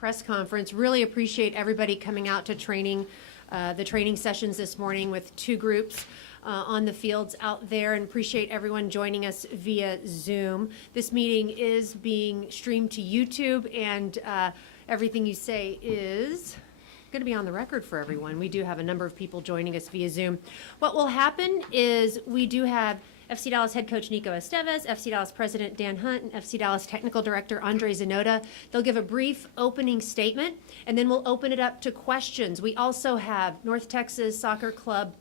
press conference. Really appreciate everybody coming out to training, the training sessions this morning with two groups on the fields out there, and appreciate everyone joining us via Zoom. This meeting is being streamed to YouTube, and everything you say is going to be on the record for everyone. We do have a number of people joining us via Zoom. What will happen is we do have FC Dallas head coach Nico Estévez, FC Dallas president Dan Hunt, and FC Dallas technical director André Zanotta. They'll give a brief opening statement, and then we'll open it up to questions. We also have North Texas Soccer Club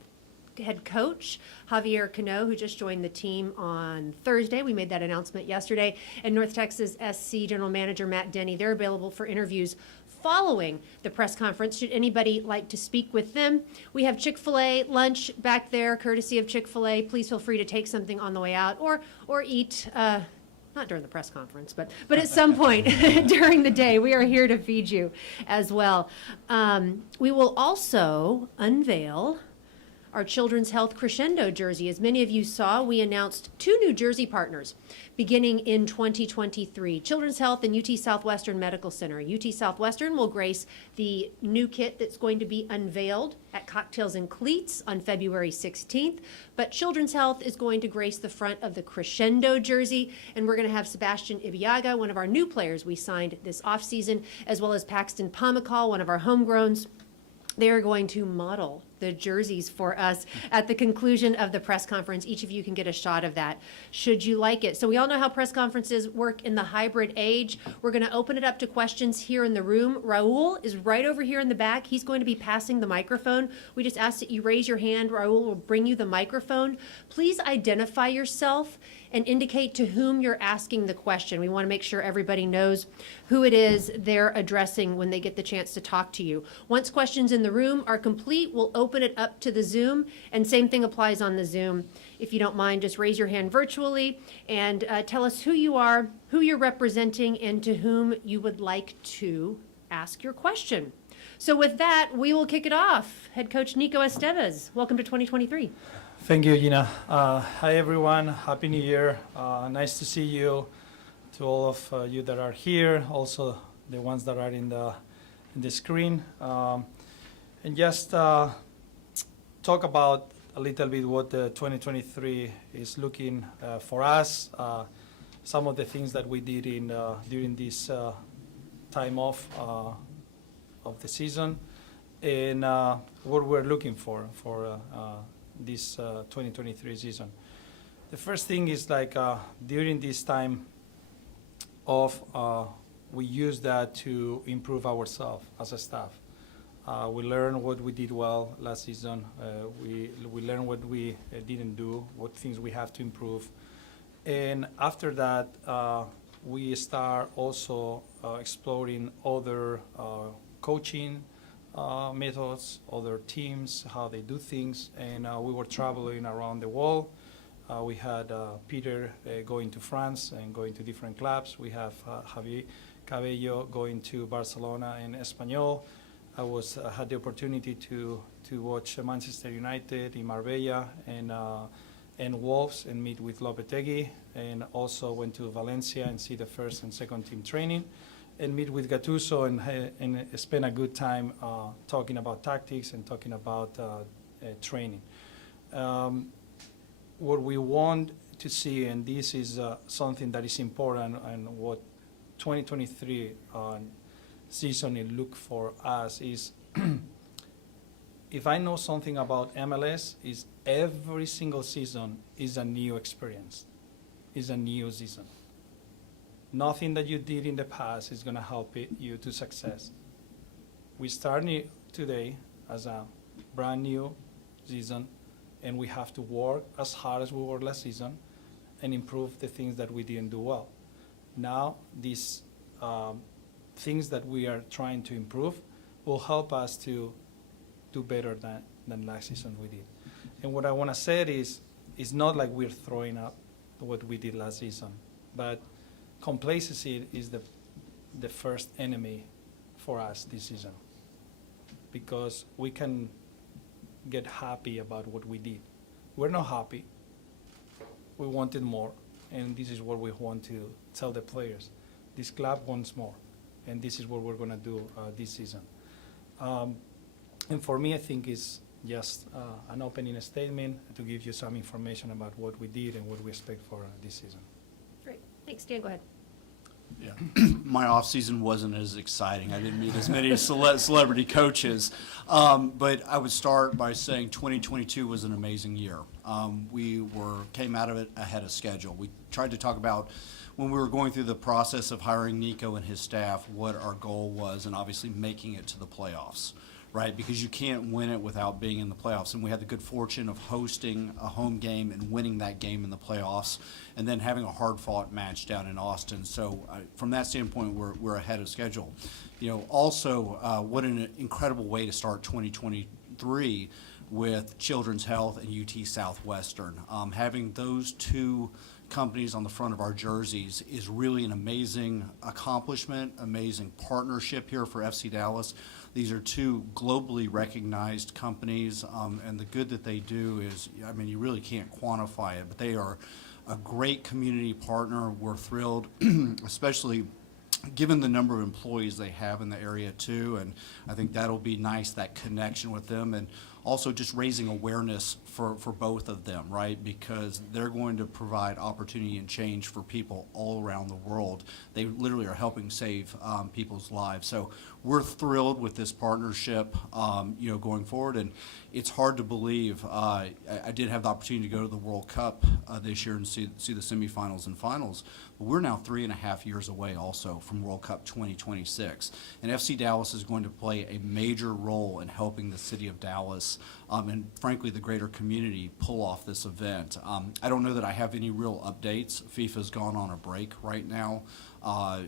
head coach Javier Cano, who just joined the team on Thursday. We made that announcement yesterday. And North Texas SC general manager Matt Denny. They're available for interviews following the press conference, should anybody like to speak with them. We have Chick-fil-A lunch back there, courtesy of Chick-fil-A. Please feel free to take something on the way out, or eat, not during the press conference, but at some point during the day. We are here to feed you as well. We will also unveil our Children's Health Crescendo jersey. As many of you saw, we announced two new jersey partners beginning in 2023, Children's Health and UT Southwestern Medical Center. UT Southwestern will grace the new kit that's going to be unveiled at Cocktails and Cleats on February 16th, but Children's Health is going to grace the front of the Crescendo jersey, and we're going to have Sebastian Ibiaga, one of our new players we signed this offseason, as well as Paxton Pomacall, one of our homegrowns. They are going to model the jerseys for us at the conclusion of the press conference. Each of you can get a shot of that, should you like it. So we all know how press conferences work in the hybrid age. We're going to open it up to questions here in the room. Raul is right over here in the back. He's going to be passing the microphone. We just ask that you raise your hand. Raul will bring you the microphone. Please identify yourself and indicate to whom you're asking the question. We want to make sure everybody knows who it is they're addressing when they get the chance to talk to you. Once questions in the room are complete, we'll open it up to the Zoom, and same thing applies on the Zoom. If you don't mind, just raise your hand virtually and tell us who you are, who you're representing, and to whom you would like to ask your question. So with that, we will kick it off. Head coach Nico Estévez, welcome to 2023. Thank you, Gina. Hi, everyone. Happy New Year. Nice to see you. To all of you that are here, also the ones that are in the screen, and just talk about a little bit what the 2023 is looking for us. Some of the things that we did during this time off of the season, and what we're looking for this 2023 season. The first thing is like during this time off, we use that to improve ourselves as a staff. We learn what we did well last season. We learn what we didn't do, what things we have to improve. And after that, we start also exploring other coaching methods, other teams, how they do things. And we were traveling around the world. We had Peter going to France and going to different clubs. We have Javier Cabello going to Barcelona and Espanyol. I had the opportunity to watch Manchester United in Marbella and Wolves and meet with Lopetegui, and also went to Valencia and see the first and second team training, and meet with Gattuso and spend a good time talking about tactics and talking about training. What we want to see, and this is something that is important, and what 2023 season will look for us is, if I know something about MLS, is every single season is a new experience, is a new season. Nothing that you did in the past is going to help you to success. We start today as a brand new season, and we have to work as hard as we worked last season and improve the things that we didn't do well. Now, these things that we are trying to improve will help us to do better than last season we did. And what I want to say is, it's not like we're throwing up what we did last season, but complacency is the first enemy for us this season, because we can get happy about what we did. We're not happy. We wanted more, and this is what we want to tell the players. This club wants more, and this is what we're going to do this season. And for me, I think it's just an opening statement to give you some information about what we did and what we expect for this season. Great. Thanks, Dan. Go ahead. Yeah, my off season wasn't as exciting. I didn't meet as many celebrity coaches, but I would start by saying 2022 was an amazing year. We came out of it ahead of schedule. We tried to talk about when we were going through the process of hiring Nico and his staff, what our goal was, and obviously making it to the playoffs. Right, because you can't win it without being in the playoffs. And we had the good fortune of hosting a home game and winning that game in the playoffs, and then having a hard-fought match down in Austin. So from that standpoint, we're ahead of schedule. You know, also, what an incredible way to start 2023 with Children's Health and UT Southwestern. Having those two companies on the front of our jerseys is really an amazing accomplishment, amazing partnership here for FC Dallas. These are two globally recognized companies, and the good that they do is, I mean, you really can't quantify it, but they are a great community partner. We're thrilled, especially given the number of employees they have in the area too, and I think that'll be nice, that connection with them, and also just raising awareness for both of them, right? Because they're going to provide opportunity and change for people all around the world. They literally are helping save people's lives. So we're thrilled with this partnership, you know, going forward. And it's hard to believe. I did have the opportunity to go to the World Cup this year and see the semifinals and finals. But we're now 3.5 years away also from World Cup 2026. And FC Dallas is going to play a major role in helping the city of Dallas and frankly the greater community pull off this event. I don't know that I have any real updates. FIFA's gone on a break right now,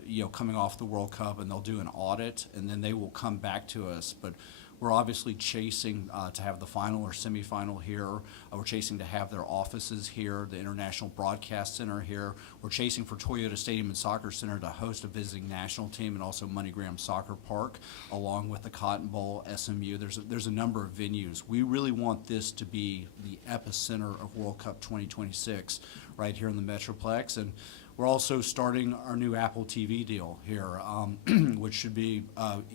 you know, coming off the World Cup, and they'll do an audit and then they will come back to us. But we're obviously chasing to have the final or semifinal here. We're chasing to have their offices here, the International Broadcast Center here. We're chasing for Toyota Stadium and Soccer Center to host a visiting national team, and also MoneyGram Soccer Park, along with the Cotton Bowl, SMU. There's a number of venues. We really want this to be the epicenter of World Cup 2026 right here in the Metroplex. And we're also starting our new Apple TV deal here, which should be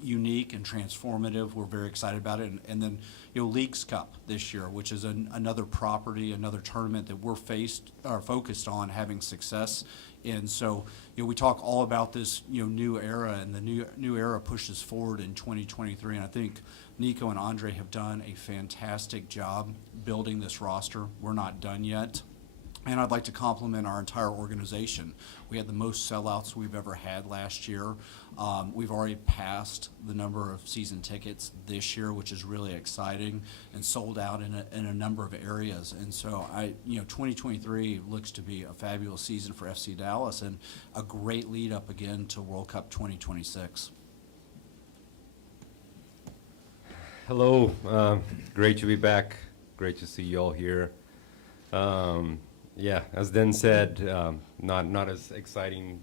unique and transformative. We're very excited about it. And then, you know, Leagues Cup this year, which is another property, another tournament that we're focused on having success in. So, you know, we talk all about this, you know, new era, and the new era pushes forward in 2023. And I think Nico and André have done a fantastic job building this roster. We're not done yet. And I'd like to compliment our entire organization. We had the most sellouts we've ever had last year. We've already passed the number of season tickets this year, which is really exciting, and sold out in a number of areas. And so, 2023 looks to be a fabulous season for FC Dallas and a great lead up again to World Cup 2026. Hello, great to be back. Great to see you all here. Yeah, as Dan said, not as exciting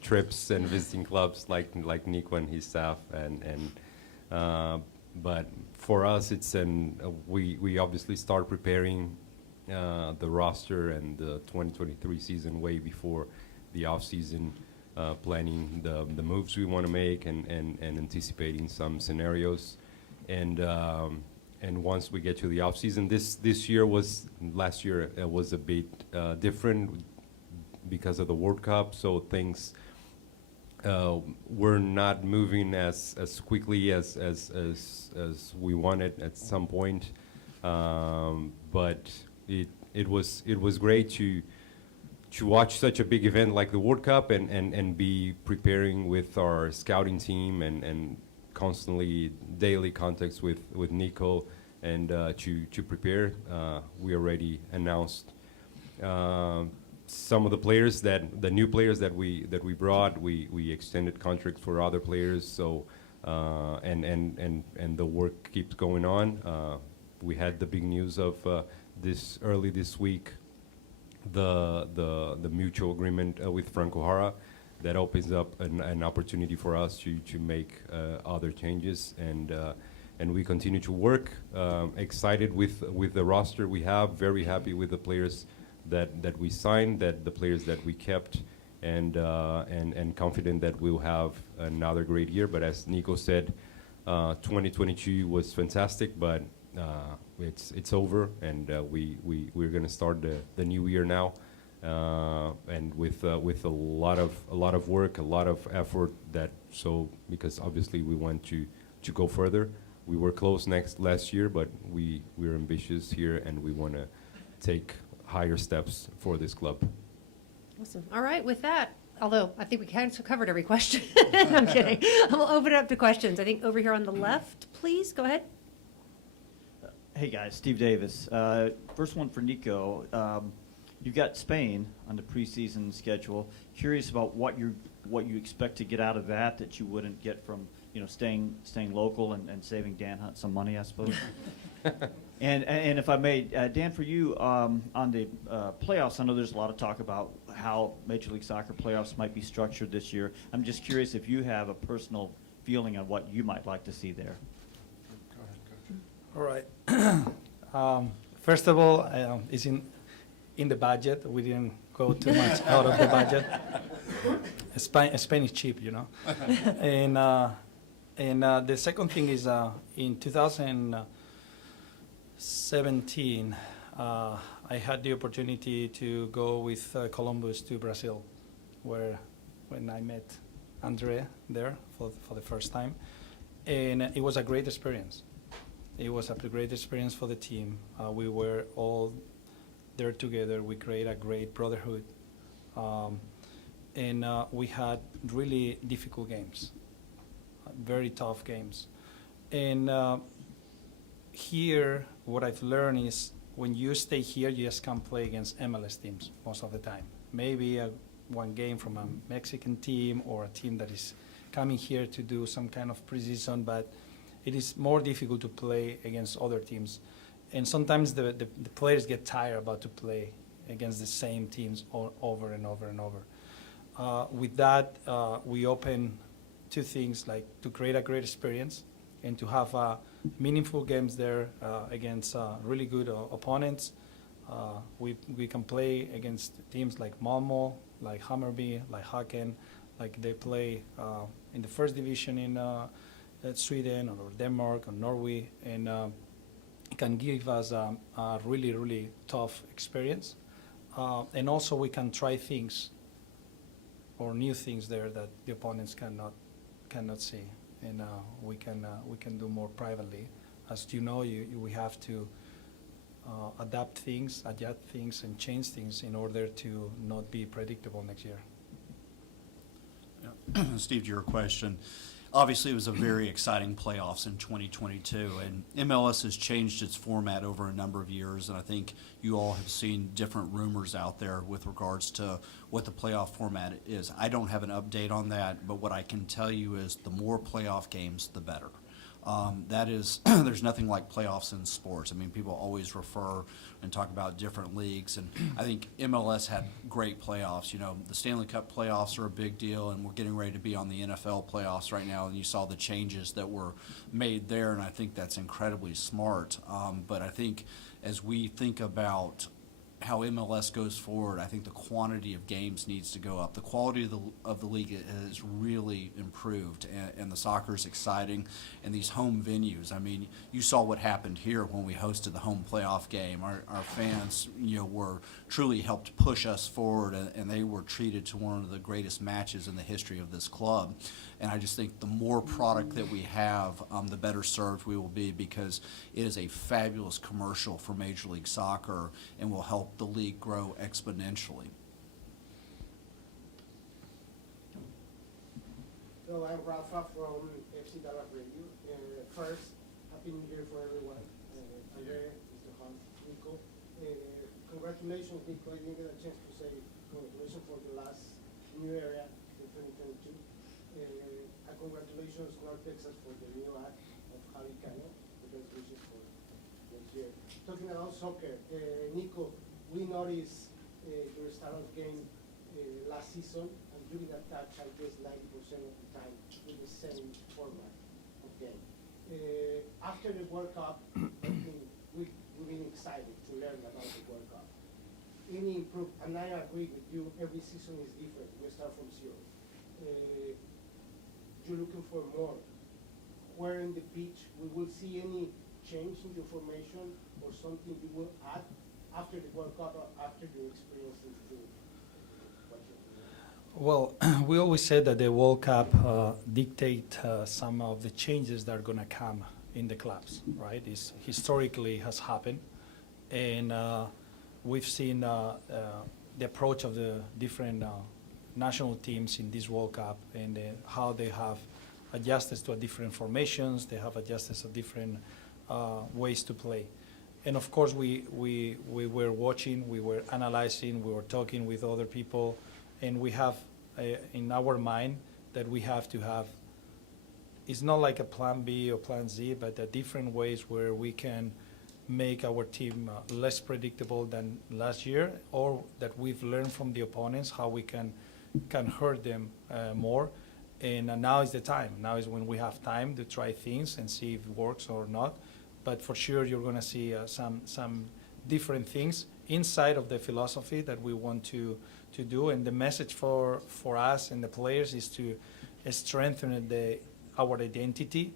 trips and visiting clubs like Nico and his staff, but for us, it's we obviously start preparing the roster and the 2023 season way before the off season, planning the moves we want to make and anticipating some scenarios. And once we get to the off season, last year was a bit different because of the World Cup. So things were not moving as quickly as we wanted at some point. But it was great to watch such a big event like the World Cup and be preparing with our scouting team and constantly daily contacts with Nico and to prepare. We already announced some of the new players that we brought. We extended contracts for other players. So and the work keeps going on. We had the big news of early this week, the mutual agreement with Franco Jara. That opens up an opportunity for us to make other changes, and we continue to work. Excited with the roster we have, very happy with the players that we signed, the players that we kept, and confident that we'll have another great year. But as Nico said, 2022 was fantastic, but it's over, and we're going to start the new year now, and with a lot of work, a lot of effort. Because obviously we want to go further. We were close last year, but we're ambitious here, and we want to take higher steps for this club. Awesome. All right, with that, although I think we kind of covered every question. I'm kidding. We'll open it up to questions. I think over here on the left, please, go ahead. Hey guys, Steve Davis. First one for Nico. You've got Spain on the preseason schedule. Curious about what you expect to get out of that you wouldn't get from staying local and saving Dan Hunt some money, I suppose. and if I may, Dan, for you on the playoffs, I know there's a lot of talk about how Major League Soccer playoffs might be structured this year. I'm just curious if you have a personal feeling on what you might like to see there. All right. First of all, it's in the budget. We didn't go too much out of the budget. Spain is cheap, And the second thing is in 2017, I had the opportunity to go with Columbus to Brazil, when I met André there for the first time. And it was a great experience. It was a great experience for the team. We were all there together. We created a great brotherhood. And we had really difficult games, very tough games. And here, what I've learned is when you stay here, you just can't play against MLS teams most of the time. Maybe one game from a Mexican team or a team that is coming here to do some kind of preseason, but it is more difficult to play against other teams. And sometimes the players get tired about to play against the same teams over and over and over. With that, we open two things, like to create a great experience and to have meaningful games there against really good opponents. We can play against teams like Malmö, like Hammarby, like Häcken, like they play in the first division in Sweden or Denmark or Norway, and it can give us a really, really tough experience. And also we can try things or new things there that the opponents cannot see, and we can do more privately. As you know, we have to adapt things, adjust things, and change things in order to not be predictable next year. Yeah. Steve, to your question, obviously it was a very exciting playoffs in 2022, and MLS has changed its format over a number of years, and I think you all have seen different rumors out there with regards to what the playoff format is. I don't have an update on that, but what I can tell you is the more playoff games, the better. That is, there's nothing like playoffs in sports. I mean, people always refer and talk about different leagues, and I think MLS had great playoffs. The Stanley Cup playoffs are a big deal, and we're getting ready to be on the NFL playoffs right now, and you saw the changes that were made there, and I think that's incredibly smart. But I think as we think about how MLS goes forward, I think the quantity of games needs to go up. The quality of the league has really improved, and the soccer is exciting. And these home venues, I mean, you saw what happened here when we hosted the home playoff game. Our fans, were truly helped push us forward, and they were treated to one of the greatest matches in the history of this club. And I just think the more product that we have, the better served we will be, because it is a fabulous commercial for Major League Soccer and will help the league grow exponentially. Hello, I'm Rafa from FC Dallas Radio. First, Happy New Year for everyone. André, Mr. Hunt, Nico. Congratulations, Nico. I didn't get a chance to say congratulations for the last new area in 2022. Congratulations, North Texas, for the new act of Javi Cano. The best wishes for next year. Talking about soccer, Nico, we noticed your start of game last season, and during that touch, I guess 90% of the time with the same format of game. After the World Cup, I think we've been excited to learn about the World Cup. any improve, and I agree with you, every season is different, we start from zero. You're looking for more. Where in the pitch, we will see any change in your formation or something you will add after the World Cup, after your experiences to what you're doing? Well, we always said that the World Cup dictate some of the changes that are going to come in the clubs, right? This historically has happened, and we've seen the approach of the different national teams in this World Cup and how they have adjusted to different formations, they have adjusted to different ways to play. And of course, we were watching, we were analyzing, we were talking with other people, and we have in our mind that we have to have, it's not like a plan B or plan Z, but different ways where we can make our team less predictable than last year, or that we've learned from the opponents how we can hurt them more. And now is the time. Now is when we have time to try things and see if it works or not. But for sure, you're going to see some different things inside of the philosophy that we want to do. And the message for us and the players is to strengthen our identity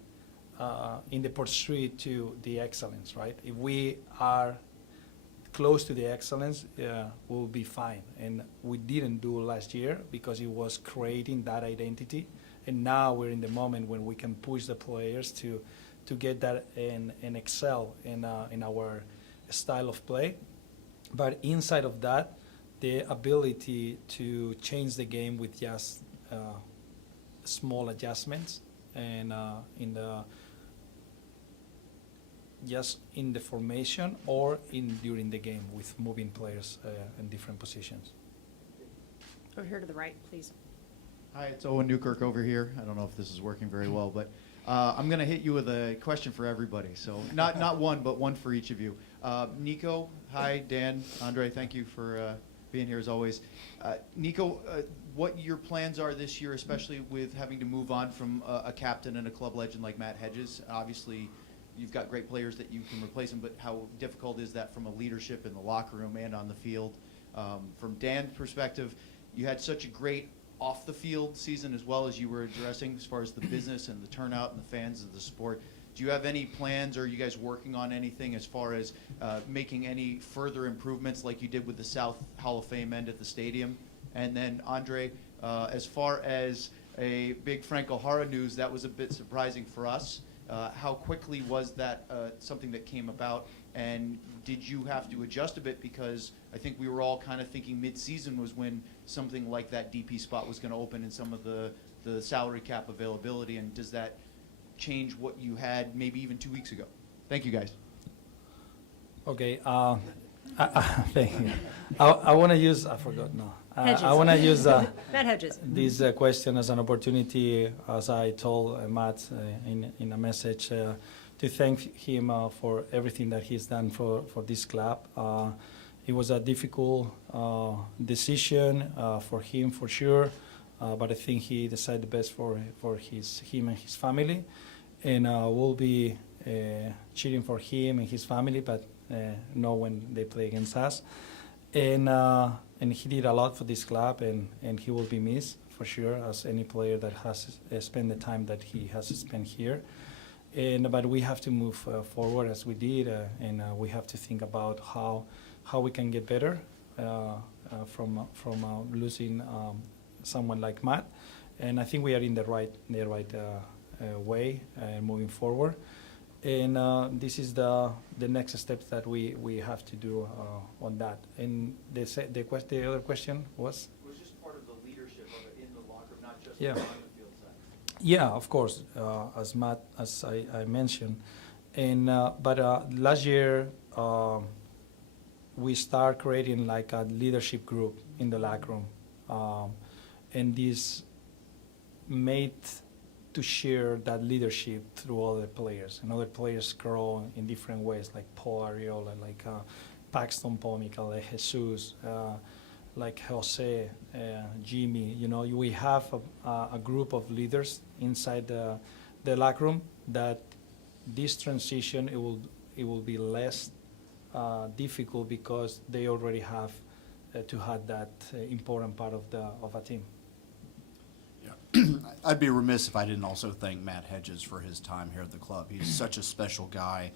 in the pursuit to the excellence, right? If we are close to the excellence, we'll be fine. And we didn't do last year because it was creating that identity. And now we're in the moment when we can push the players to get that and excel in our style of play. But inside of that, the ability to change the game with just small adjustments and just in the formation or during the game with moving players in different positions. Over here to the right, please. Hi, it's Owen Newkirk over here. I don't know if this is working very well, but I'm going to hit you with a question for everybody. So not one, but one for each of you. Nico, hi. Dan, Andre, thank you for being here as always. Nico, what your plans are this year, especially with having to move on from a captain and a club legend like Matt Hedges. Obviously, you've got great players that you can replace him, but how difficult is that from a leadership in the locker room and on the field? From Dan's perspective, you had such a great off-the-field season as well as you were addressing as far as the business and the turnout and the fans of the sport. Do you have any plans, or are you guys working on anything as far as making any further improvements like you did with the South Hall of Fame end at the stadium? And then, Andre, as far as a big Franco Jara news, that was a bit surprising for us. How quickly was that something that came about, and did you have to adjust a bit? Because I think we were all kind of thinking mid-season was when something like that DP spot was going to open in some of the salary cap availability, and does that change what you had maybe even 2 weeks ago? Thank you, guys. Okay. Thank you. I want to use, I forgot, no. Hedges. I want to use Matt Hedges. this question as an opportunity, as I told Matt in a message, to thank him for everything that he's done for this club. It was a difficult decision for him, for sure, but I think he decided the best for him and his family. And we'll be cheering for him and his family, but not when they play against us. And he did a lot for this club, and he will be missed for sure, as any player that has spent the time that he has spent here. But we have to move forward as we did, and we have to think about how we can get better from losing someone like Matt. And I think we are in the right way moving forward. And this is the next steps that we have to do on that. And the other question was? It was just part of the leadership of it in the locker room, not just Yeah. on the field side. Yeah, of course, as I mentioned. And but last year we start creating like a leadership group in the locker room, and this made to share that leadership through other players, and other players grow in different ways, like Paul Arriola, like Paxton Pomykal, like Jesus, like Jose, Jimmy. You know, we have a group of leaders inside the locker room that this transition it will be less difficult because they already have to have that important part of a team. I'd be remiss if I didn't also thank Matt Hedges for his time here at the club. He's such a special guy,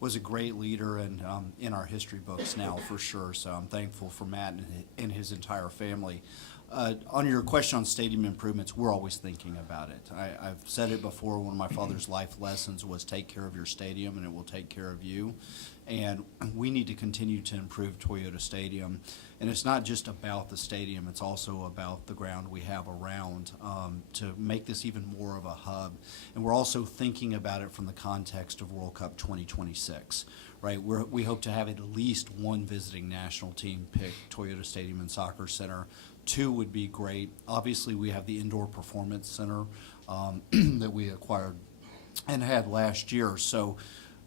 was a great leader, and in our history books now for sure. So I'm thankful for Matt and his entire family. On your question on stadium improvements, we're always thinking about it. I've said it before, one of my father's life lessons was take care of your stadium and it will take care of you. And we need to continue to improve Toyota Stadium. And it's not just about the stadium, it's also about the ground we have around to make this even more of a hub. And we're also thinking about it from the context of World Cup 2026, right? We hope to have at least one visiting national team pick Toyota Stadium and Soccer Center. 2 would be great. Obviously, we have the Indoor Performance Center that we acquired and had last year. So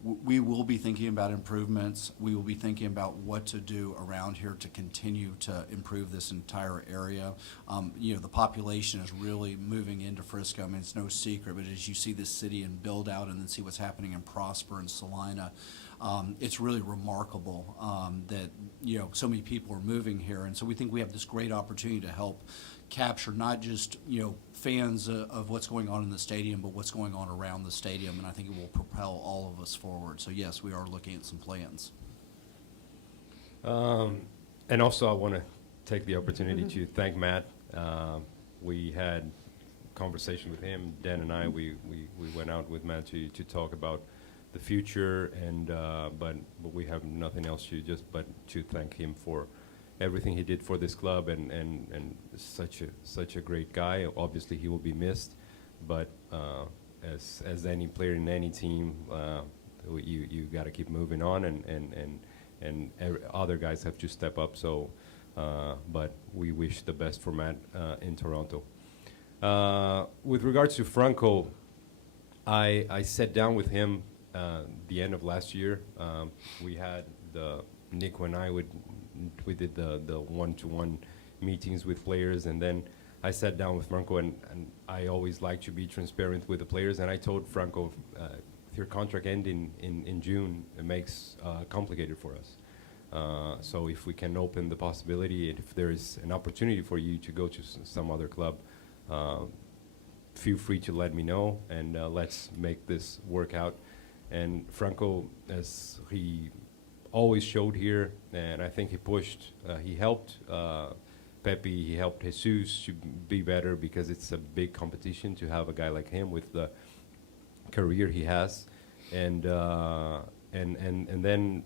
we will be thinking about improvements. We will be thinking about what to do around here to continue to improve this entire area. The population is really moving into Frisco. I mean, it's no secret, but as you see this city and build out and then see what's happening in Prosper and Salina, it's really remarkable that, so many people are moving here. And so we think we have this great opportunity to help capture not just, fans of what's going on in the stadium, but what's going on around the stadium. And I think it will propel all of us forward. So, yes, we are looking at some plans. And also I want to take the opportunity to thank Matt. We had conversation with him, Dan and I. We went out with Matt to talk about the future, and but we have nothing else but to thank him for everything he did for this club, and such a great guy. Obviously, he will be missed, but as any player in any team, you got to keep moving on, and other guys have to step up. So, but we wish the best for Matt in Toronto. With regards to Franco, I sat down with him the end of last year. We had Nico and I we did the one-to-one meetings with players, and then I sat down with Franco, and I always like to be transparent with the players, and I told Franco, if your contract ending in June, it makes complicated for us. So if we can open the possibility, and if there is an opportunity for you to go to some other club, feel free to let me know, and let's make this work out. And Franco, as he always showed here, and I think he pushed, he helped Pepe, he helped Jesus to be better, because it's a big competition to have a guy like him with the career he has. And then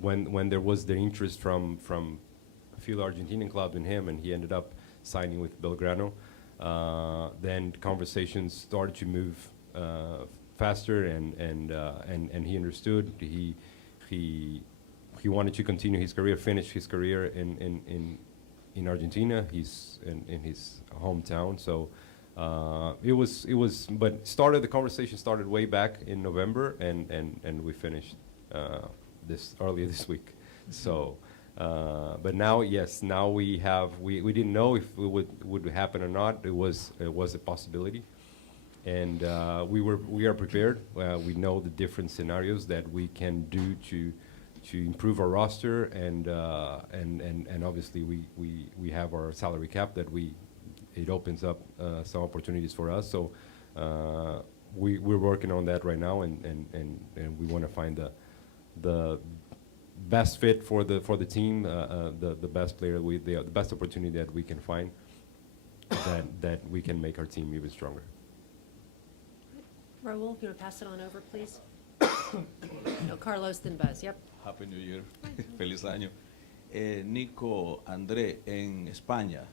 when there was the interest from a few Argentinian clubs in him, and he ended up signing with Belgrano, then conversations started to move faster, and he understood. He wanted to continue his career, finish his career in Argentina. He's in his hometown, so it was. But the conversation started way back in November, and we finished earlier this week. So, but now, yes, now we didn't know if it would happen or not. It was a possibility. And we are prepared. We know the different scenarios that we can do to improve our roster, and obviously we have our salary cap that it opens up some opportunities for us. So we're working on that right now, and we want to find the best fit for the team, the best player, the best opportunity that we can find, that we can make our team even stronger. Raul, if you want to pass it on over, please. No, Carlos, then Buzz. Yep. Happy New Year. Feliz año. Nico, André, en España,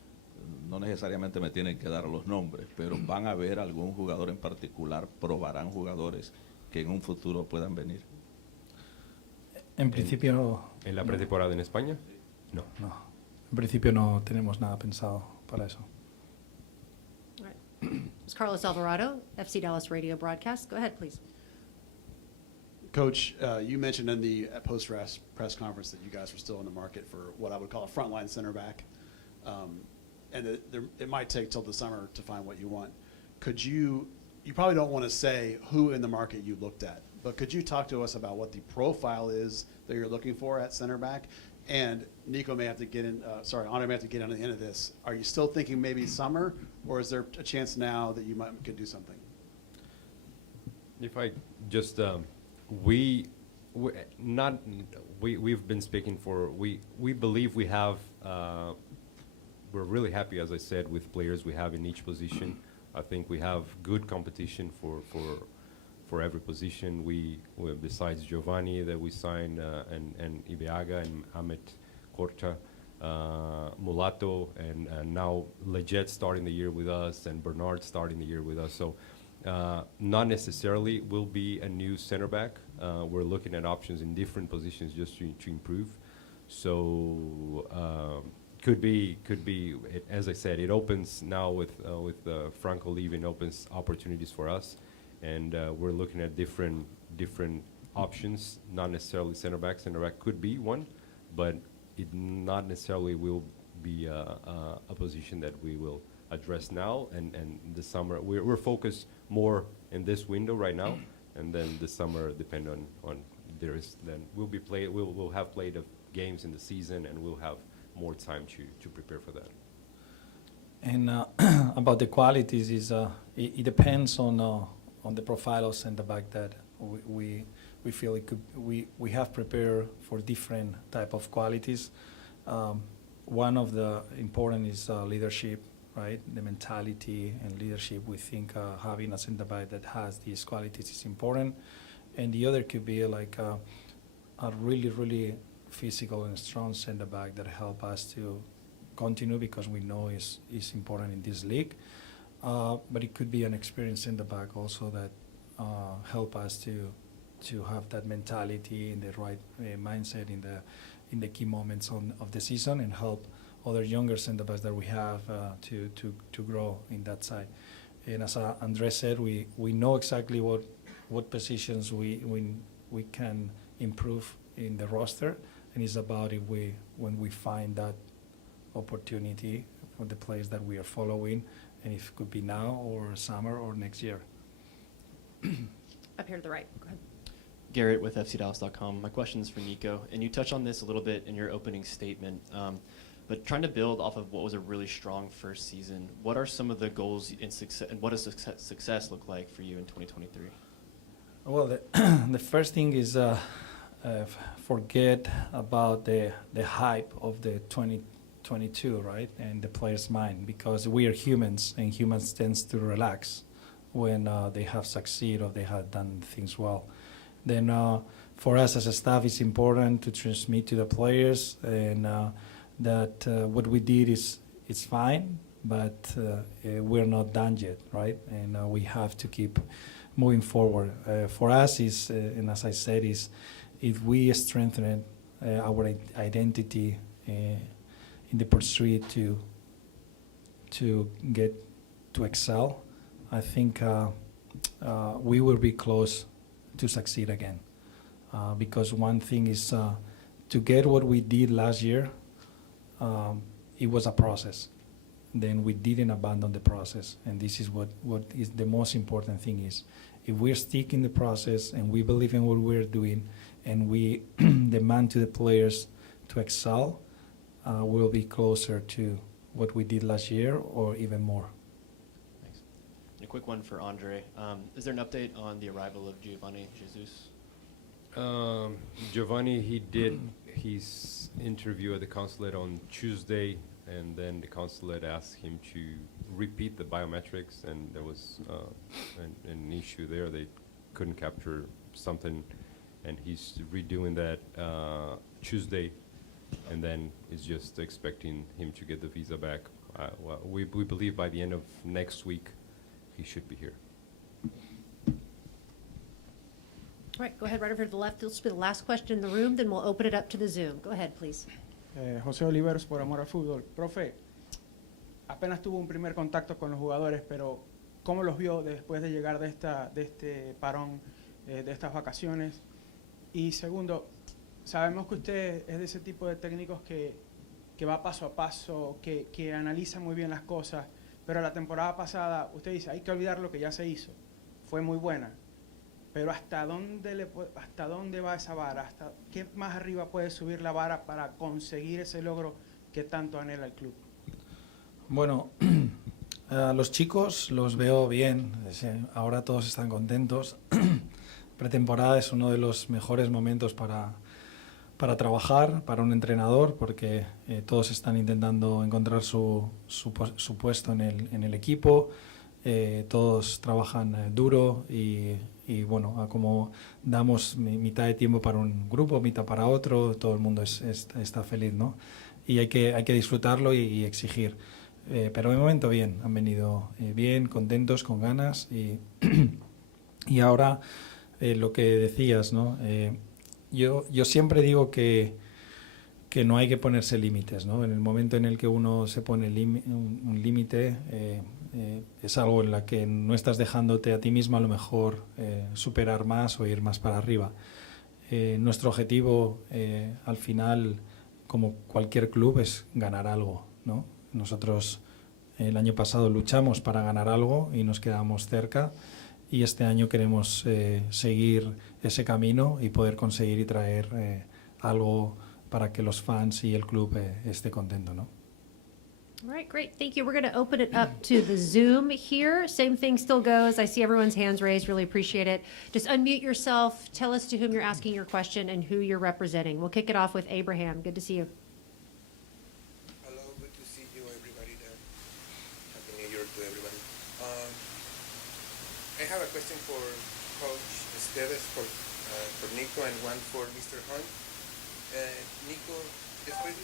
no necesariamente me tienen que dar los nombres, pero ¿van a ver algún jugador en particular? ¿Probarán jugadores que en un futuro puedan venir? En principio... ¿En la pretemporada en España? No. No. En principio no tenemos nada pensado para eso. All right. It's Carlos Alvarado, FC Dallas radio broadcast. Go ahead, please. Coach, you mentioned in the post-press conference that you guys were still in the market for what I would call a frontline center back, and it might take till the summer to find what you want. Could you probably don't want to say who in the market you looked at, but could you talk to us about what the profile is that you're looking for at center back, And Nico may have to get in, Andre may have to get on the end of this. Are you still thinking maybe summer, or is there a chance now that you could do something? If I just, we've been speaking for, we believe we have, we're really happy, as I said, with players we have in each position. I think we have good competition for every position. We besides Giovanni that we signed, and Ibeaga and Ahmet Korcha, Mulatto, and now Leggett starting the year with us, and Bernard starting the year with us. So not necessarily will be a new center back. We're looking at options in different positions just to improve. So could be. As I said, it opens now with Franco leaving, opens opportunities for us, and we're looking at different options. Not necessarily center back. Center back could be one, but it not necessarily will be a position that we will address now. And this summer we're focused more in this window right now, and then this summer depend on then we'll have played games in the season, and we'll have more time to prepare for that. And about the qualities is it depends on the profile of center back that we feel it could we have prepared for different type of qualities. One of the important is leadership, right? The mentality and leadership. We think having a center back that has these qualities is important, and the other could be like a really physical and strong center back that help us to continue, because we know is important in this league. But it could be an experienced center back also that help us to have that mentality and the right mindset in the key moments of the season, and help other younger center backs that we have to grow in that side. And as André said, we know exactly what positions we can improve in the roster, and it's about when we find that opportunity for the players that we are following, and if it could be now or summer or next year. Up here to the right. Go ahead. Garrett with FCDallas.com. My question is for Nico, and you touched on this a little bit in your opening statement, but trying to build off of what was a really strong first season, what are some of the goals in success, and what does success look like for you in 2023? Well, the first thing is forget about the hype of the 2022, right, and the player's mind, because we are humans, and humans tends to relax when they have succeeded or they have done things well. Then for us as a staff, it's important to transmit to the players and that what we did is fine, but we're not done yet, right? And we have to keep moving forward. For us, is and as I said, is if we strengthen our identity in the pursuit to get to excel, I think we will be close to succeed again. Because one thing is to get what we did last year, it was a process. Then we didn't abandon the process, and this is what is the most important thing is. If we're sticking the process and we believe in what we're doing and we demand to the players to excel, we'll be closer to what we did last year or even more. Thanks. And a quick one for Andre. Is there an update on the arrival of Giovanni Jesus? Giovanni, he did his interview at the consulate on Tuesday, and then the consulate asked him to repeat the biometrics, and there was an issue there. They couldn't capture something, and he's redoing that Tuesday, and then is just expecting him to get the visa back. Well, we believe by the end of next week he should be here. All right, go ahead, right over to the left. This will be the last question in the room, then we'll open it up to the Zoom. Go ahead, please. José Oliveros, por Amor al Fútbol. Profe, apenas tuvo un primer contacto con los jugadores, pero ¿cómo los vio después de llegar de este parón, de estas vacaciones? Y segundo, sabemos que usted es de ese tipo de técnicos que va paso a paso, que analiza muy bien las cosas, pero la temporada pasada usted dice, hay que olvidar lo que ya se hizo, fue muy buena. pero ¿hasta dónde va esa vara? ¿Hasta qué más arriba puede subir la vara para conseguir ese logro que tanto anhela el club? Bueno, a los chicos los veo bien, ahora todos están contentos. Pretemporada es uno de los mejores momentos para trabajar, para un entrenador, porque todos están intentando encontrar su puesto en el equipo, todos trabajan duro y bueno, como damos mitad de tiempo para un grupo, mitad para otro, todo el mundo está feliz, ¿no? Y hay que disfrutarlo y exigir. Pero de momento bien, han venido bien, contentos, con ganas y ahora lo que decías, ¿no? Yo siempre digo que no hay que ponerse límites, ¿no? En el momento en el que uno se pone un límite, es algo en la que no estás dejándote a ti mismo a lo mejor superar más o ir más para arriba. Nuestro objetivo al final, como cualquier club, es ganar algo, ¿no? Nosotros el año pasado luchamos para ganar algo y nos quedamos cerca. Y este año queremos seguir ese camino y poder conseguir y traer algo para que los fans y el club esté contento, ¿no? All right, great. Thank you. We're going to open it up to the Zoom here. Same thing still goes. I see everyone's hands raised. Really appreciate it. Just unmute yourself. Tell us to whom you're asking your question and who you're representing. We'll kick it off with Abraham. Good to see you. Hello, good to see you, everybody there. Happy New Year to everybody. I have a question for Coach Estévez, for Nico, and one for Mr. Hunt. Nico, después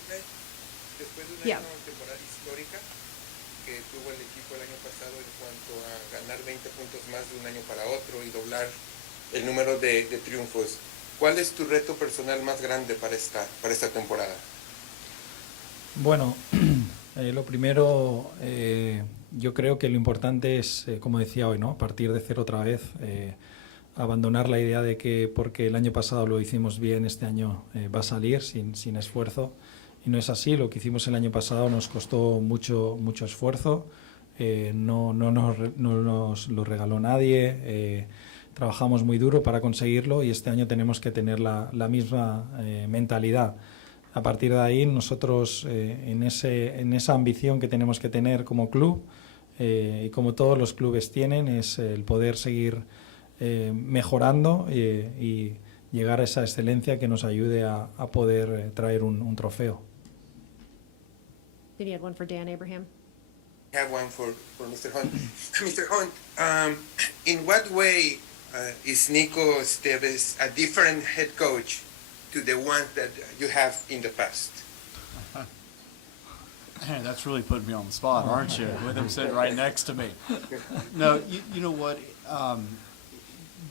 de una temporada histórica que tuvo el equipo el año pasado en cuanto a ganar 20 puntos más de un año para otro y doblar el número de triunfos, ¿cuál es tu reto personal más grande para esta temporada? Bueno, lo primero, yo creo que lo importante es, como decía hoy, ¿no? Partir de cero otra vez, abandonar la idea de que porque el año pasado lo hicimos bien, este año va a salir sin esfuerzo. Y no es así, lo que hicimos el año pasado nos costó mucho esfuerzo, no nos lo regaló nadie, trabajamos muy duro para conseguirlo y este año tenemos que tener la misma mentalidad. A partir de ahí, nosotros en esa ambición que tenemos que tener como club y como todos los clubes tienen, es el poder seguir mejorando y llegar a esa excelencia que nos ayude a poder traer un trofeo. Then you had one for Dan, Abraham. I have one for Mr. Hunt. Mr. Hunt, in what way is Nico Estévez a different head coach to the one that you have in the past? Man, that's really putting me on the spot, aren't you? With him sitting right next to me. No, you know what?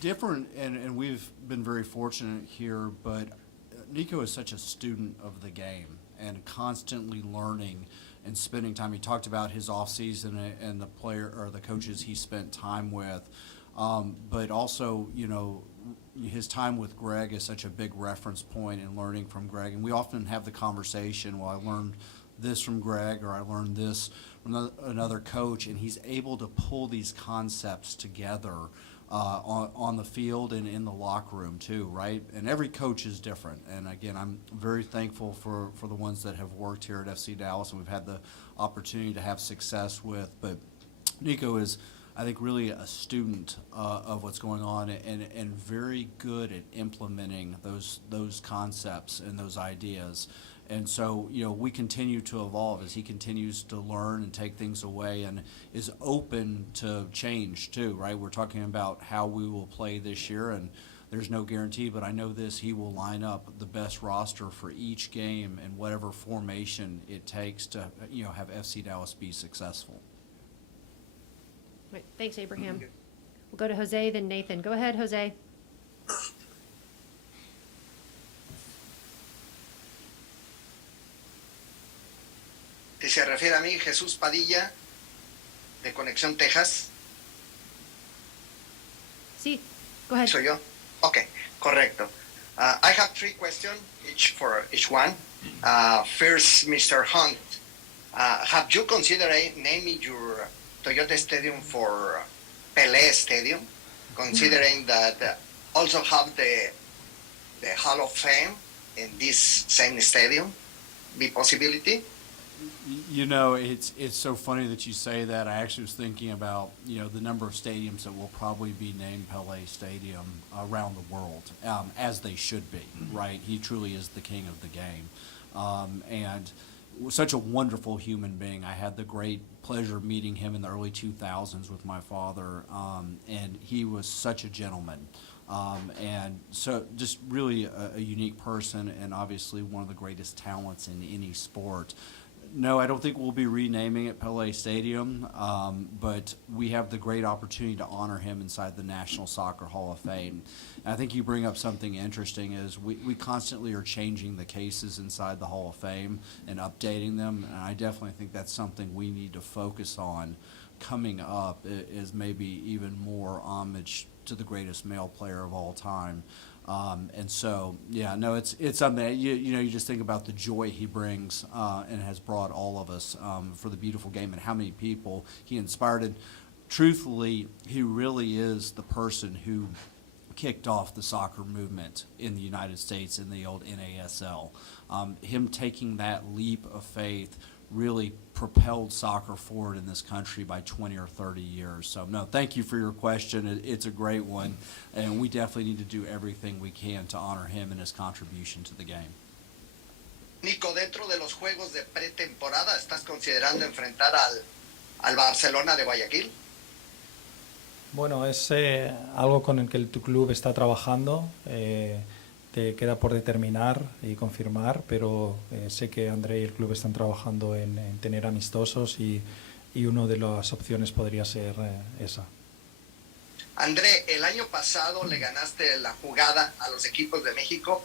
Different, and we've been very fortunate here, but Nico is such a student of the game and constantly learning and spending time. He talked about his off season and the player or the coaches he spent time with, but also, you know, his time with Greg is such a big reference point in learning from Greg. And we often have the conversation, well, I learned this from Greg or I learned this from another coach, and he's able to pull these concepts together on the field and in the locker room too, right? And every coach is different. And again, I'm very thankful for the ones that have worked here at FC Dallas and we've had the opportunity to have success with. But Nico is, I think, really a student of what's going on and very good at implementing those concepts and those ideas. And so, you know, we continue to evolve as he continues to learn and take things away and is open to change too, right? We're talking about how we will play this year, and there's no guarantee, but I know this, he will line up the best roster for each game and whatever formation it takes to, you know, have FC Dallas be successful. Right. Thanks, Abraham. We'll go to Jose, then Nathan. Go ahead, Jose. Si se refiere a mí, Jesús Padilla, de Conexión Texas. Sí, go ahead. ¿Soy yo? Ok, correcto. I have 3 questions, each for each one. First, Mr. Hunt, have you considered naming your Toyota Stadium for Pelé Stadium, considering that also have the Hall of Fame in this same stadium be possibility? You know, it's so funny that you say that. I actually was thinking about, you know, the number of stadiums that will probably be named Pele Stadium around the world, as they should be, right? He truly is the king of the game. And such a wonderful human being. I had the great pleasure of meeting him in the early 2000s with my father, and he was such a gentleman. And so just really a unique person, and obviously one of the greatest talents in any sport. No, I don't think we'll be renaming it Pele Stadium, but we have the great opportunity to honor him inside the National Soccer Hall of Fame. And I think you bring up something interesting is we constantly are changing the cases inside the Hall of Fame and updating them, and I definitely think that's something we need to focus on coming up, is maybe even more homage to the greatest male player of all time. And so, yeah, no, it's something that you just think about the joy he brings and has brought all of us for the beautiful game and how many people he inspired. And truthfully, he really is the person who kicked off the soccer movement in the United States in the old NASL. Him taking that leap of faith really propelled soccer forward in this country by 20 or 30 years. So, no, thank you for your question. It's a great one, and we definitely need to do everything we can to honor him and his contribution to the game. Nico, dentro de los juegos de pretemporada, ¿estás considerando enfrentar al Barcelona de Guayaquil? Bueno, es algo con el que tu club está trabajando. Te queda por determinar y confirmar, pero sé que André y el club están trabajando en tener amistosos y una de las opciones podría ser esa. André, el año pasado le ganaste la jugada a los equipos de México,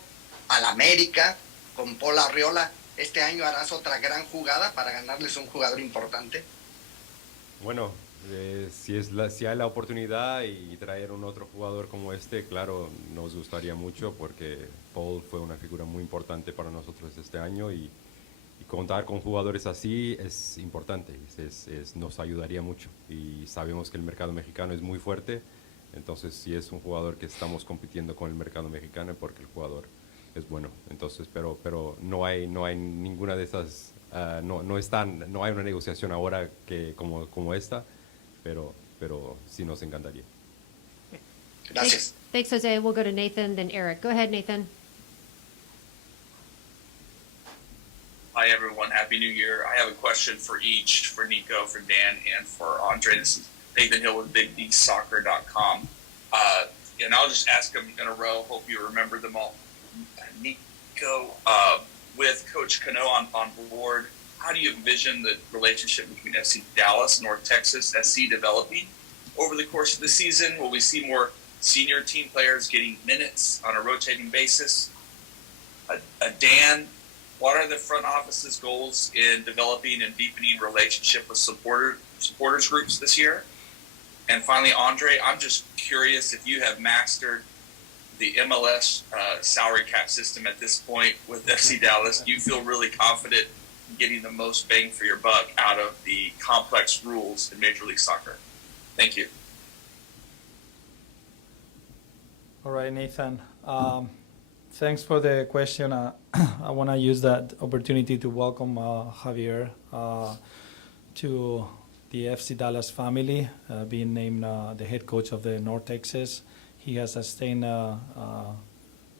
al América, con Paul Arriola. ¿Este año harás otra gran jugada para ganarles un jugador importante? Bueno, si hay la oportunidad y traer un otro jugador como este, claro, nos gustaría mucho porque Paul fue una figura muy importante para nosotros este año y contar con jugadores así es importante, nos ayudaría mucho y sabemos que el mercado mexicano es muy fuerte, entonces si es un jugador que estamos compitiendo con el mercado mexicano es porque el jugador es bueno, entonces pero no hay ninguna de esas, no hay una negociación ahora que como esta, pero sí nos encantaría. Gracias. Thanks, Jose. We'll go to Nathan, then Eric. Go ahead, Nathan. Hi, everyone. Happy New Year. I have a question for each, for Nico, for Dan, and for Andre. This is Nathan Hill with BigDSoccer.com. And I'll just ask them in a row. Hope you remember them all. Nico, with Coach Cano on board, how do you envision the relationship between FC Dallas, North Texas, SC developing over the course of the season? Will we see more senior team players getting minutes on a rotating basis? Dan, what are the front office's goals in developing and deepening relationship with supporters groups this year? And finally, Andre, I'm just curious if you have mastered the MLS salary cap system at this point with FC Dallas. Do you feel really confident in getting the most bang for your buck out of the complex rules in Major League Soccer? Thank you. All right, Nathan. Thanks for the question. I want to use that opportunity to welcome Javier to the FC Dallas family, being named the head coach of the North Texas. He has sustained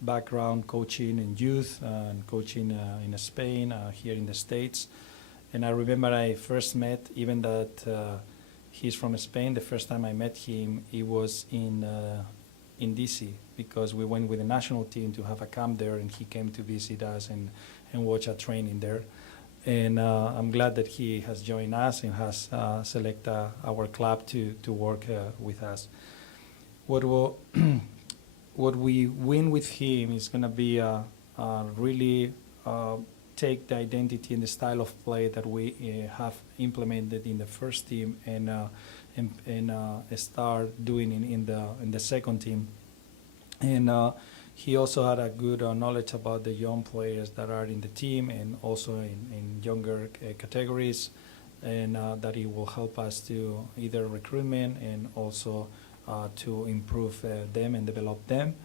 background coaching in youth and coaching in Spain, here in the States. And I remember I first met, even that he's from Spain, the first time I met him, he was in DC, because we went with the national team to have a camp there, and he came to visit us and watch a training there. And I'm glad that he has joined us and has selected our club to work with us. What we win with him is going to be really take the identity and the style of play that we have implemented in the first team and start doing in the second team. And he also had a good knowledge about the young players that are in the team and also in younger categories, and that he will help us to either recruitment and also to improve them and develop them.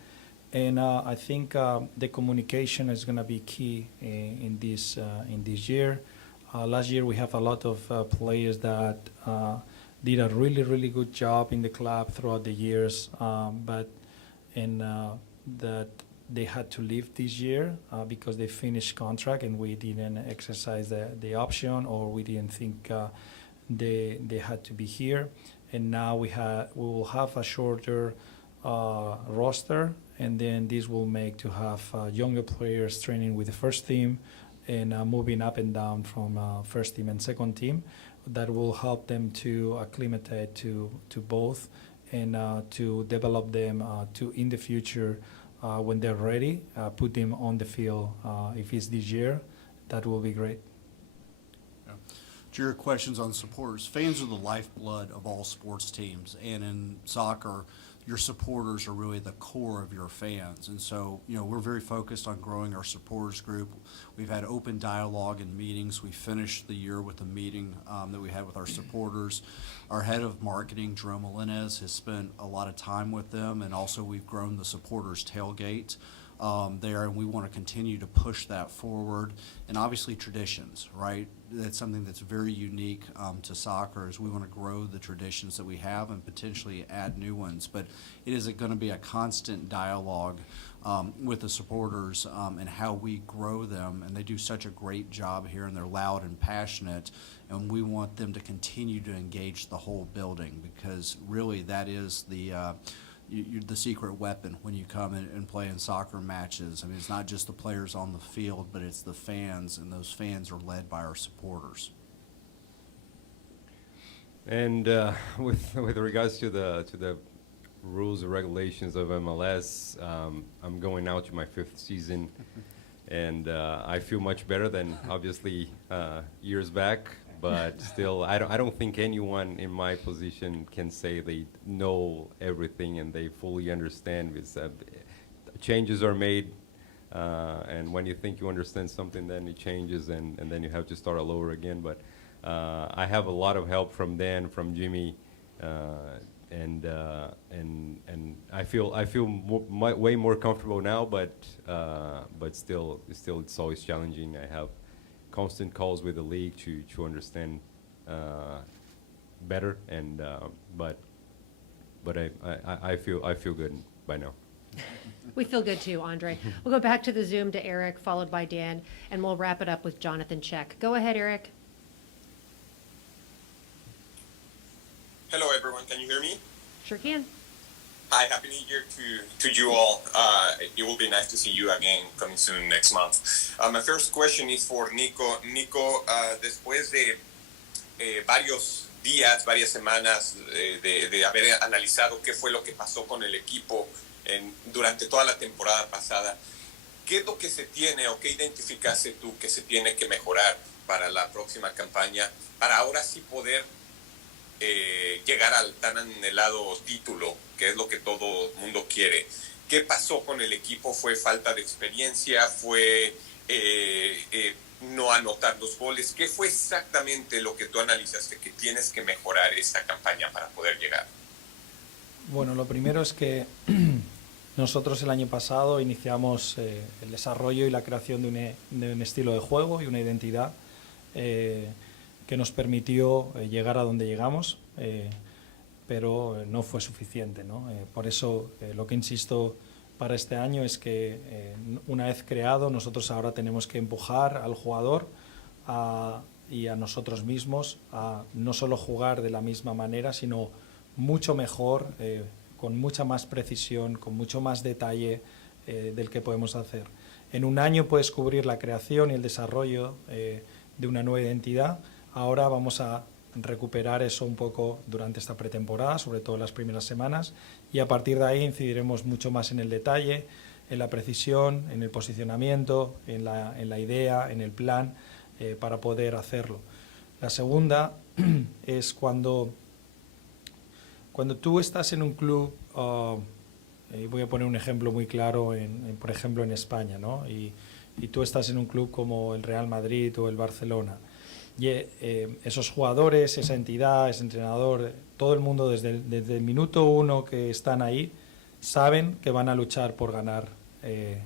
And I think the communication is going to be key in this year. Last year we have a lot of players that did a really good job in the club throughout the years, but that they had to leave this year because they finished contract and we didn't exercise the option, or we didn't think they had to be here. And now we will have a shorter roster, and then this will make to have younger players training with the first team and moving up and down from first team and second team. That will help them to acclimate to both and to develop them to in the future when they're ready, put them on the field. If it's this year, that will be great. To your questions on supporters, fans are the lifeblood of all sports teams, and in soccer, your supporters are really the core of your fans. And so, we're very focused on growing our supporters group. We've had open dialogue and meetings. We finished the year with a meeting that we had with our supporters. Our head of marketing, Jerome Melendez, has spent a lot of time with them, and also we've grown the supporters tailgate there, and we want to continue to push that forward. And obviously traditions, right? That's something that's very unique to soccer, is we want to grow the traditions that we have and potentially add new ones. But it is going to be a constant dialogue with the supporters and how we grow them. And they do such a great job here, and they're loud and passionate. And we want them to continue to engage the whole building, because really that is the secret weapon when you come and play in soccer matches. I mean, it's not just the players on the field, but it's the fans, and those fans are led by our supporters. And with regards to the rules and regulations of MLS, I'm going now to my 5th season, and I feel much better than obviously years back. But still, I don't think anyone in my position can say they know everything and they fully understand, because changes are made, and when you think you understand something, then it changes, and then you have to start all over again. But I have a lot of help from Dan, from Jimmy, and I feel way more comfortable now. But still, it's always challenging. I have constant calls with the league to understand better, and but I feel good by now. We feel good too, Andre. We'll go back to the Zoom to Eric, followed by Dan, and we'll wrap it up with Jonathan Check. Go ahead, Eric. Hello, everyone. Can you hear me? Sure can. Hi, Happy New Year to you all. It will be nice to see you again coming soon next month. My first question is for Nico. Nico, después de varios días, varias semanas de haber analizado qué fue lo que pasó con el equipo durante toda la temporada pasada, ¿qué es lo que se tiene o qué identificaste tú que se tiene que mejorar para la próxima campaña, para ahora sí poder llegar al tan anhelado título, que es lo que todo el mundo quiere? ¿Qué pasó con el equipo? ¿Fue falta de experiencia? ¿Fue no anotar los goles? ¿Qué fue exactamente lo que tú analizaste que tienes que mejorar esta campaña para poder llegar? Bueno, lo primero es que nosotros el año pasado iniciamos el desarrollo y la creación de un estilo de juego y una identidad que nos permitió llegar a donde llegamos, pero no fue suficiente, ¿no? Por eso lo que insisto para este año es que una vez creado, nosotros ahora tenemos que empujar al jugador y a nosotros mismos a no solo jugar de la misma manera, sino mucho mejor, con mucha más precisión, con mucho más detalle del que podemos hacer. En un año puedes cubrir la creación y el desarrollo de una nueva identidad. Ahora vamos a recuperar eso un poco durante esta pretemporada, sobre todo en las primeras semanas, y a partir de ahí incidiremos mucho más en el detalle, en la precisión, en el posicionamiento, en la idea, en el plan, para poder hacerlo. La segunda es cuando tú estás en un club, y voy a poner un ejemplo muy claro, por ejemplo en España, ¿no? Y tú estás en un club como el Real Madrid o el Barcelona, esos jugadores, esa entidad, ese entrenador, todo el mundo desde el minuto uno que están ahí, saben que van a luchar por ganar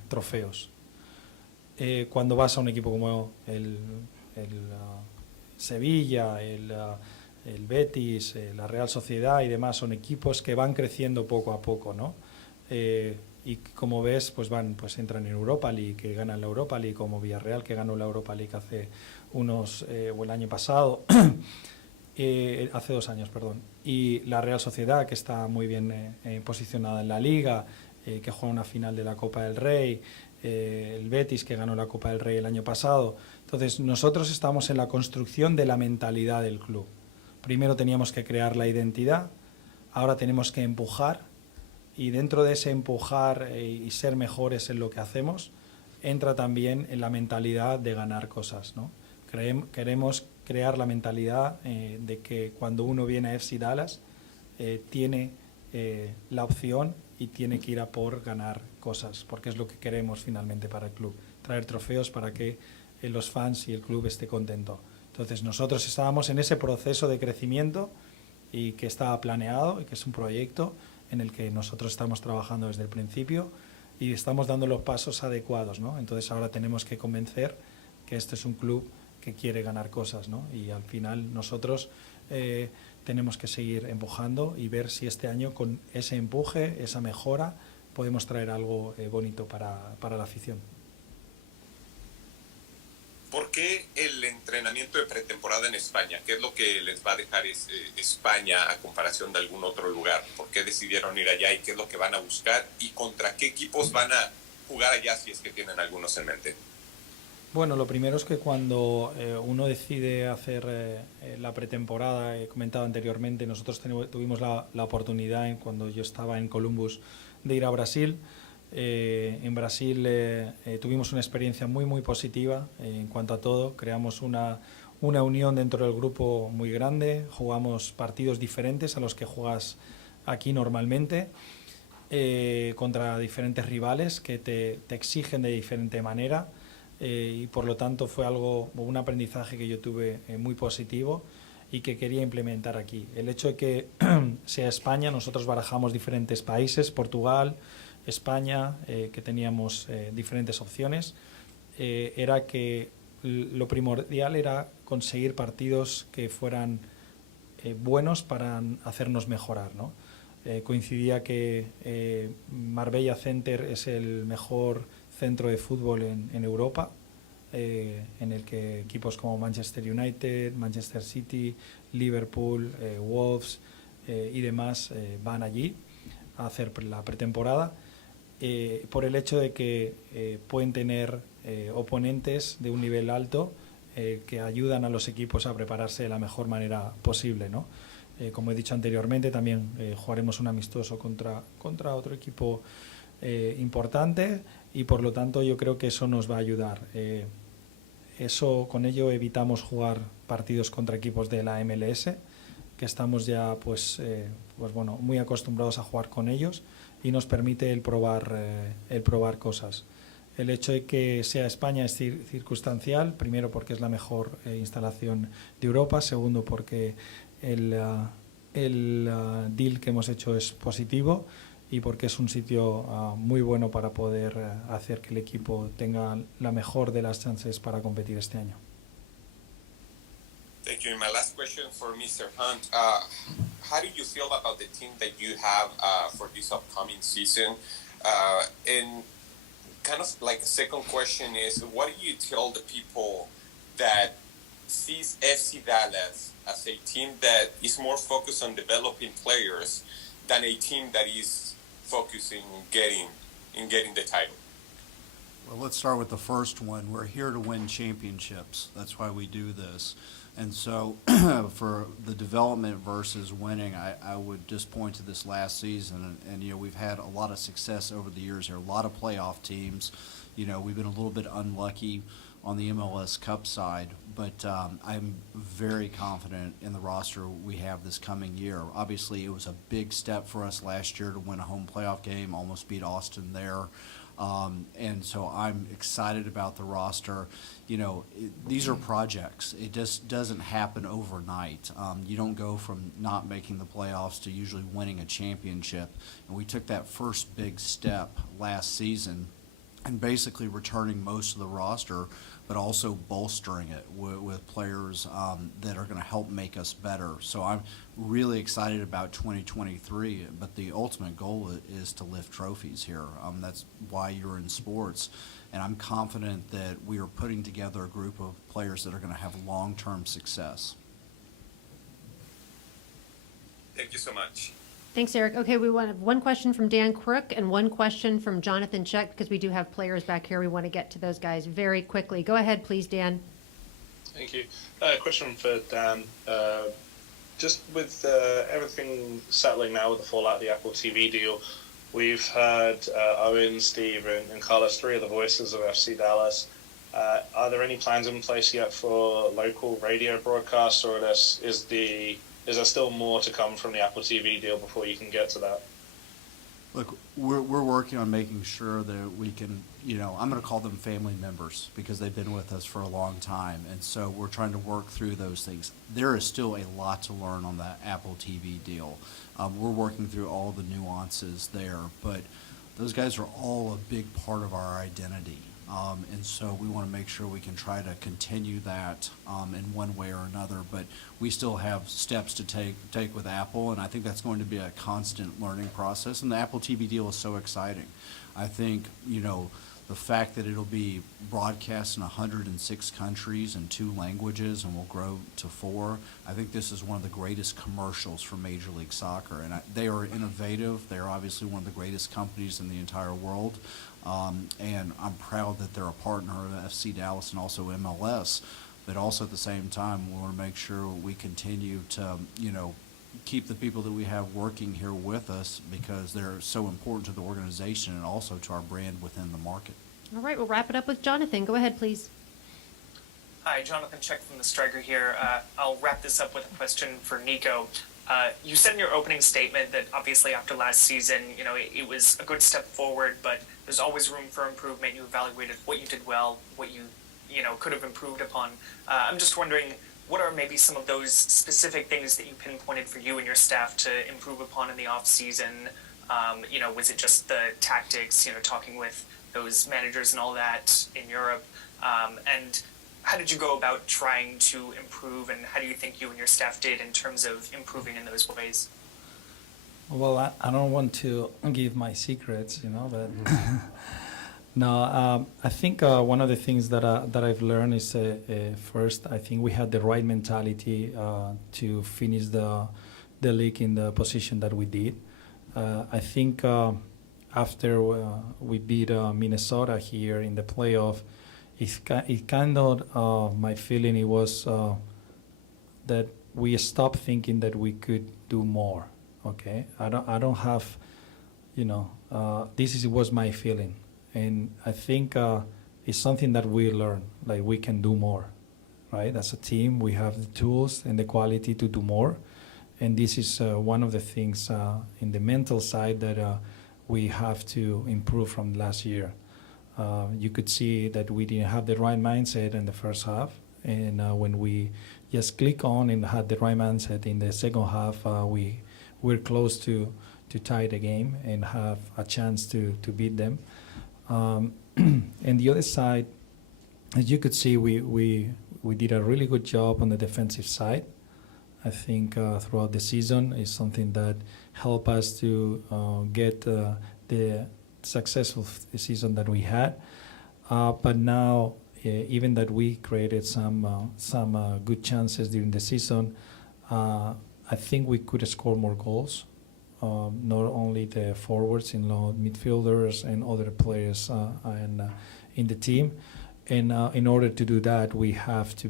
trofeos. Cuando vas a un equipo como el Sevilla, el Betis, la Real Sociedad y demás, son equipos que van creciendo poco a poco, ¿no? Y como ves, pues entran en Europa League, que ganan la Europa League, como Villarreal, que ganó la Europa League hace o el año pasado, hace 2 años, perdón. Y la Real Sociedad, que está muy bien posicionada en la Liga, que juega una final de la Copa del Rey, el Betis, que ganó la Copa del Rey el año pasado. Entonces, nosotros estamos en la construcción de la mentalidad del club. Primero teníamos que crear la identidad, ahora tenemos que empujar, y dentro de ese empujar y ser mejores en lo que hacemos, entra también en la mentalidad de ganar cosas, ¿no? Queremos crear la mentalidad de que cuando uno viene a FC Dallas tiene la opción y tiene que ir a por ganar cosas, porque es lo que queremos finalmente para el club, traer trofeos para que los fans y el club esté contento. Entonces nosotros estábamos en ese proceso de crecimiento y que estaba planeado y que es un proyecto en el que nosotros estamos trabajando desde el principio y estamos dando los pasos adecuados, ¿no? Entonces ahora tenemos que convencer que este es un club que quiere ganar cosas, ¿no? Y al final nosotros tenemos que seguir empujando y ver si este año con ese empuje, esa mejora, podemos traer algo bonito para la afición. ¿Por qué el entrenamiento de pretemporada en España? ¿Qué es lo que les va a dejar España a comparación de algún otro lugar? ¿Por qué decidieron ir allá y qué es lo que van a buscar? ¿Y contra qué equipos van a jugar allá si es que tienen algunos en mente? Bueno, lo primero es que cuando uno decide hacer la pretemporada, he comentado anteriormente, nosotros tuvimos la oportunidad, cuando yo estaba en Columbus, de ir a Brasil. En Brasil tuvimos una experiencia muy positiva en cuanto a todo. Creamos una unión dentro del grupo muy grande, jugamos partidos diferentes a los que juegas aquí normalmente, contra diferentes rivales que te exigen de diferente manera, y por lo tanto fue un aprendizaje que yo tuve muy positivo y que quería implementar aquí. El hecho de que sea España, nosotros barajamos diferentes países, Portugal, España, que teníamos diferentes opciones, era que lo primordial era conseguir partidos que fueran buenos para hacernos mejorar, ¿no? Coincidía que Marbella Center es el mejor centro de fútbol en Europa, en el que equipos como Manchester United, Manchester City, Liverpool, Wolves y demás van allí a hacer la pretemporada. Por el hecho de que pueden tener oponentes de un nivel alto que ayudan a los equipos a prepararse de la mejor manera posible, ¿no? Como he dicho anteriormente, también jugaremos un amistoso contra otro equipo importante y por lo tanto yo creo que eso nos va a ayudar. Con ello evitamos jugar partidos contra equipos de la MLS, que estamos ya muy acostumbrados a jugar con ellos, y nos permite el probar cosas. El hecho de que sea España es circunstancial, primero porque es la mejor instalación de Europa, segundo porque el deal que hemos hecho es positivo y porque es un sitio muy bueno para poder hacer que el equipo tenga la mejor de las chances para competir este año. Thank you. And my last question for Mr. Hunt. How do you feel about the team that you have for this upcoming season? And kind of like a second question is, what do you tell the people that sees FC Dallas as a team that is more focused on developing players than a team that is focusing in getting the title? Well, let's start with the first one. We're here to win championships. That's why we do this. And so for the development versus winning, I would just point to this last season. And we've had a lot of success over the years here, a lot of playoff teams. We've been a little bit unlucky on the MLS Cup side, but I'm very confident in the roster we have this coming year. Obviously, it was a big step for us last year to win a home playoff game, almost beat Austin there. And so I'm excited about the roster. These are projects. It just doesn't happen overnight. You don't go from not making the playoffs to usually winning a championship. And we took that first big step last season and basically returning most of the roster, but also bolstering it with players that are going to help make us better. So I'm really excited about 2023, but the ultimate goal is to lift trophies here. That's why you're in sports. And I'm confident that we are putting together a group of players that are going to have long-term success. Thank you so much. Thanks, Eric. Okay, we want one question from Dan Crook and one question from Jonathan Check, because we do have players back here. We want to get to those guys very quickly. Go ahead, please, Dan. Thank you. Question for Dan. Just with everything settling now with the fallout of the Apple TV deal, we've heard Owen, Steve, and Carlos, three of the voices of FC Dallas. Are there any plans in place yet for local radio broadcasts, or is there still more to come from the Apple TV deal before you can get to that? Look, we're working on making sure that we can, I'm going to call them family members because they've been with us for a long time. And so we're trying to work through those things. There is still a lot to learn on that Apple TV deal. We're working through all the nuances there, but those guys are all a big part of our identity. And so we want to make sure we can try to continue that in one way or another. But we still have steps to take with Apple, and I think that's going to be a constant learning process. And the Apple TV deal is so exciting. I think, the fact that it'll be broadcast in 106 countries and 2 languages and will grow to 4, I think this is one of the greatest commercials for Major League Soccer. And they are innovative. They're obviously one of the greatest companies in the entire world. And I'm proud that they're a partner of FC Dallas and also MLS. But also at the same time, we want to make sure we continue to, keep the people that we have working here with us because they're so important to the organization and also to our brand within the market. All right, we'll wrap it up with Jonathan. Go ahead, please. Hi, Jonathan Check from The Striker here. I'll wrap this up with a question for Nico. You said in your opening statement that obviously after last season, it was a good step forward, but there's always room for improvement. You evaluated what you did well, what you could have improved upon. I'm just wondering, what are maybe some of those specific things that you pinpointed for you and your staff to improve upon in the off season? Was it just the tactics, talking with those managers and all that in Europe? And how did you go about trying to improve, and how do you think you and your staff did in terms of improving in those ways? Well, I don't want to give my secrets, but no, I think one of the things that I've learned is first, I think we had the right mentality to finish the league in the position that we did. I think after we beat Minnesota here in the playoff, it kind of my feeling it was that we stopped thinking that we could do more. Okay, I don't have, this was my feeling. And I think it's something that we learn, like we can do more, right? As a team, we have the tools and the quality to do more. And this is one of the things in the mental side that we have to improve from last year. You could see that we didn't have the right mindset in the first half. And when we just click on and had the right mindset in the second half, we're close to tie the game and have a chance to beat them. And the other side, as you could see, we did a really good job on the defensive side. I think throughout the season is something that helped us to get the successful season that we had. But now, even that we created some good chances during the season, I think we could score more goals. Not only the forwards, midfielders and other players in the team. And in order to do that, we have to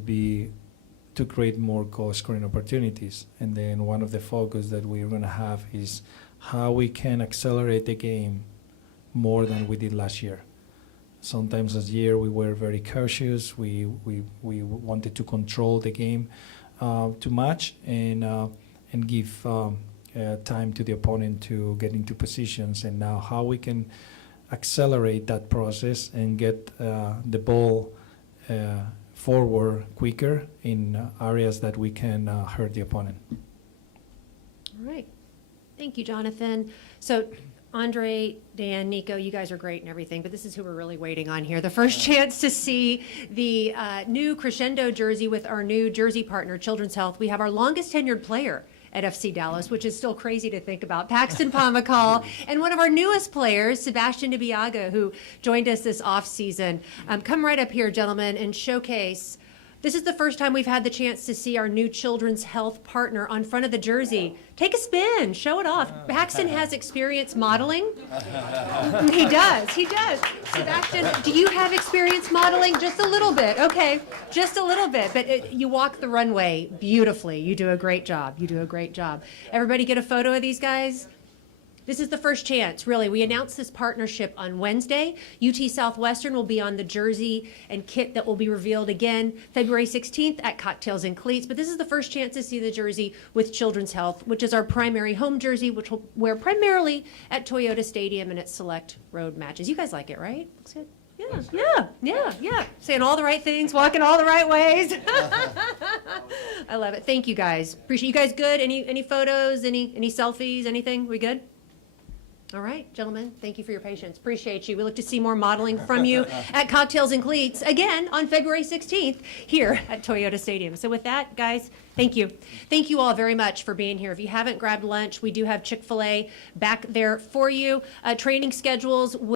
create more goal scoring opportunities. And then one of the focus that we're going to have is how we can accelerate the game more than we did last year. Sometimes last year we were very cautious. We wanted to control the game too much and give time to the opponent to get into positions. And now how we can accelerate that process and get the ball forward quicker in areas that we can hurt the opponent. All right. Thank you, Jonathan. So, Andre, Dan, Nico, you guys are great and everything, but this is who we're really waiting on here. The first chance to see the new Crescendo jersey with our new jersey partner, Children's Health. We have our longest tenured player at FC Dallas, which is still crazy to think about, Paxton Pomykal, and one of our newest players, Sebastian Dibiaga, who joined us this offseason. Come right up here, gentlemen, and showcase. This is the first time we've had the chance to see our new Children's Health partner on front of the jersey. Take a spin, show it off. Paxton has experience modeling. He does. Sebastian, do you have experience modeling? Just a little bit, okay, just a little bit. But you walk the runway beautifully. You do a great job. Everybody get a photo of these guys? This is the first chance, really. We announced this partnership on Wednesday. UT Southwestern will be on the jersey and kit that will be revealed again February 16th at Cocktails and Cleats. But this is the first chance to see the jersey with Children's Health, which is our primary home jersey, which we'll wear primarily at Toyota Stadium and at select road matches. You guys like it, right? Looks good. Yeah. Saying all the right things, walking all the right ways. I love it. Thank you, guys. Appreciate you guys. Good? Any photos? Any selfies? Anything? We good? All right, gentlemen, thank you for your patience. Appreciate you. We look to see more modeling from you at Cocktails and Cleats, again, on February 16th here at Toyota Stadium. So with that, guys, thank you. Thank you all very much for being here. If you haven't grabbed lunch, we do have Chick-fil-A back there for you. Training schedules